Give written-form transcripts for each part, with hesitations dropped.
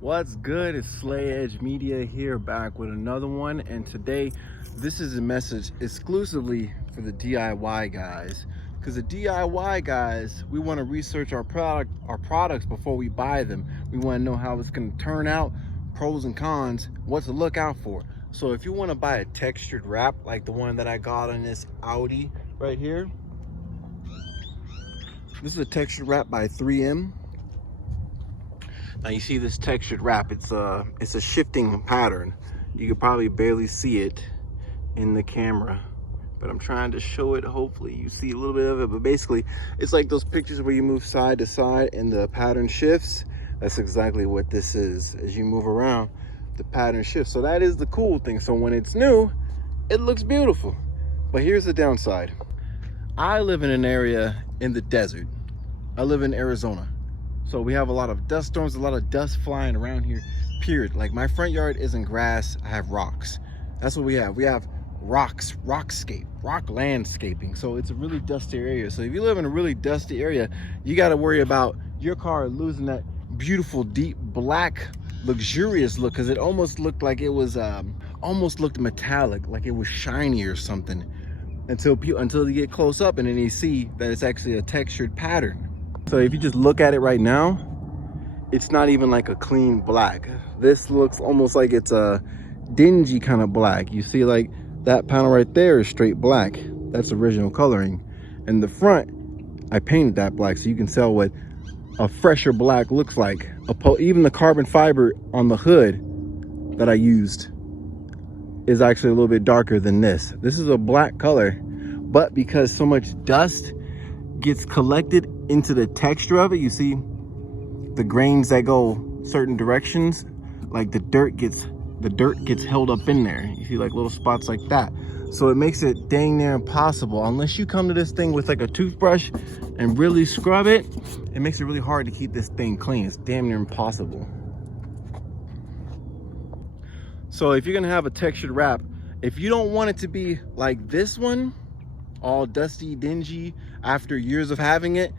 What's good? It's Slay Edge Media here, back with another one. And today, this is a message exclusively for the DIY guys. Because the DIY guys, we want to research our products before we buy them. We want to know how it's going to turn out, pros and cons, what to look out for. So if you want to buy a textured wrap like the one that I got on this Audi right here, this is a textured wrap by 3M. Now you see this textured wrap, it's a shifting pattern. You could probably barely see it in the camera, but I'm trying to show it. Hopefully you see a little bit of it, but basically it's like those pictures where you move side to side and the pattern shifts. That's exactly what this is. As you move around, the pattern shifts. So that is the cool thing. So when it's new, it looks beautiful. But here's the downside. I live in an area in the desert. I live in Arizona. So we have a lot of dust storms, a lot of dust flying around here, period. Like my front yard isn't grass, I have rocks. That's what we have. We have rocks, rock landscaping. So it's a really dusty area. So if you live in a really dusty area, you got to worry about your car losing that beautiful, deep, black, luxurious look, because it almost looked like it was, almost looked metallic, like it was shiny or something, until you get close up and then you see that it's actually a textured pattern. So if you just look at it right now, it's not even like a clean black. This looks almost like it's a dingy kind of black. You see, like that panel right there is straight black. That's original coloring. And the front, I painted that black so you can tell what a fresher black looks like. Even the carbon fiber on the hood that I used is actually a little bit darker than this. This is a black color, but because so much dust gets collected into the texture of it, you see the grains that go certain directions, like the dirt gets held up in there. You see like little spots like that. So it makes it dang near impossible, unless you come to this thing with like a toothbrush and really scrub it. It makes it really hard to keep this thing clean. It's damn near impossible. So if you're gonna have a textured wrap, if you don't want it to be like this one, all dusty, dingy after years of having it,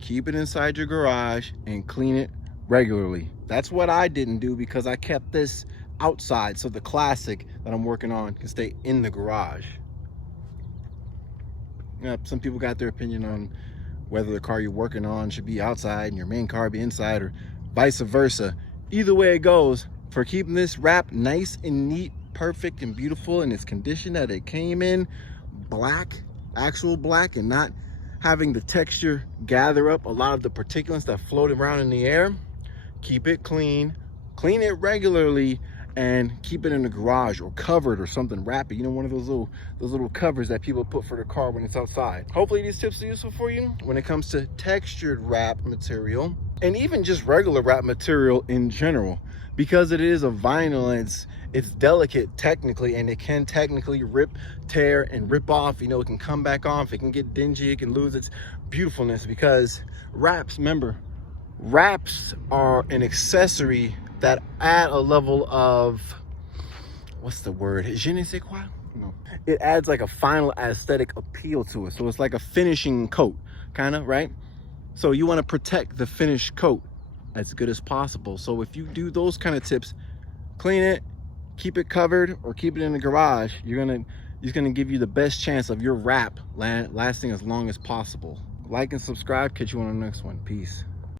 keep it inside your garage and clean it regularly. That's what I didn't do, because I kept this outside so the classic that I'm working on can stay in the garage. Yeah, some people got their opinion on whether the car you're working on should be outside and your main car be inside, or vice versa. Either way it goes, for keeping this wrap nice and neat, perfect and beautiful in its condition that it came in, black, actual black, and not having the texture gather up a lot of the particulates that float around in the air, keep it clean, clean it regularly, and keep it in the garage or covered or something. Wrap it, you know, one of those little covers that people put for their car when it's outside. Hopefully these tips are useful for you when it comes to textured wrap material, and even just regular wrap material in general, because it is a vinyl and it's delicate technically, and it can technically rip, tear, and rip off. You know, it can come back off, it can get dingy, it can lose its beautifulness, because wraps, remember, wraps are an accessory that add a level of, what's the word, je ne sais quoi? No. It adds like a final aesthetic appeal to it. So it's like a finishing coat, kind of, right? So you want to protect the finished coat as good as possible. So if you do those kind of tips, clean it, keep it covered, or keep it in the garage, it's gonna give you the best chance of your wrap lasting as long as possible. Like and subscribe. Catch you on the next one. Peace.